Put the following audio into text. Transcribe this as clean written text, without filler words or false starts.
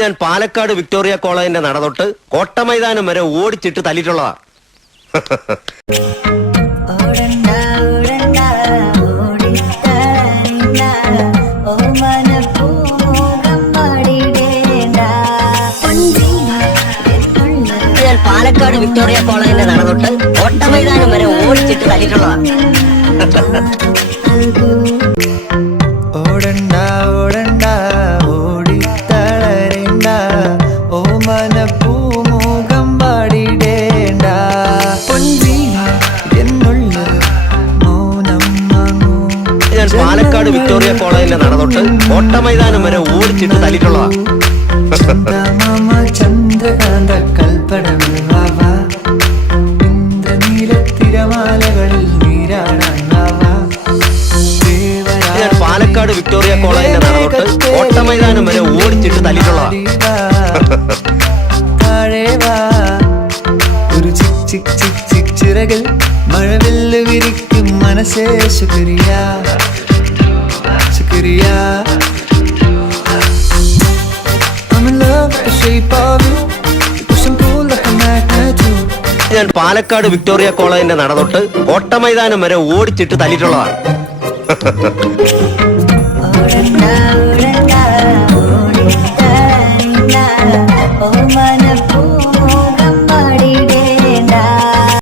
ഞാൻ പാലക്കാട് വിക്ടോറിയ കോളേജിന്റെ നടതൊട്ട് കോട്ടമൈതാനം വരെ ഓടിച്ചിട്ട് തല്ലിട്ടുള്ളതാ. ഞാൻ പാലക്കാട് വിക്ടോറിയ കോളേജിന്റെ നടതൊട്ട് കോട്ടമൈതാനം വരെ ഓടിച്ചിട്ട് തല്ലിട്ടുള്ളതാ. ഓടണ്ട ഓടണ്ട ഓടിത്തളരണ്ട ഓ മനപ്പൂമുഖം പാടിടേണ്ട എന്നുള്ള മൗനം വാങ്ങൂ. ഞാൻ പാലക്കാട് വിക്ടോറിയ കോളേജിന്റെ നടതൊട്ട് കോട്ടമൈതാനം വരെ ഓടിച്ചിട്ട് തല്ലിട്ടുള്ളതാ. ചന്ദമാമ ചന്ദ്രകാന്ത കൽപ്പടമേ വാവാ ഇന്ദ്രനീല തിരമാലകളിൽ നീരാടാൻ വാവാ. ഞാൻ പാലക്കാട് വിക്ടോറിയ കോളേജിന്റെ നടതൊട്ട് കോട്ടമൈതാനം വരെ ഓടിച്ചിട്ട് തല്ലിട്ടുള്ളതാ. ഒരു ചിക് ചിക് ചിക് ചിക് ചിറകിൽ മഴവില്ല് വിരിക്കും മനസ്സേ ശുക്രിയ ശുക്രിയ. I'm in love with the shape of you. You push and pull like a magnet too. ഞാൻ പാലക്കാട് വിക്ടോറിയ കോളേജിന്റെ നടതൊട്ട് കോട്ടമൈതാനം വരെ ഓടിച്ചിട്ട് തല്ലിട്ടുള്ളതാ.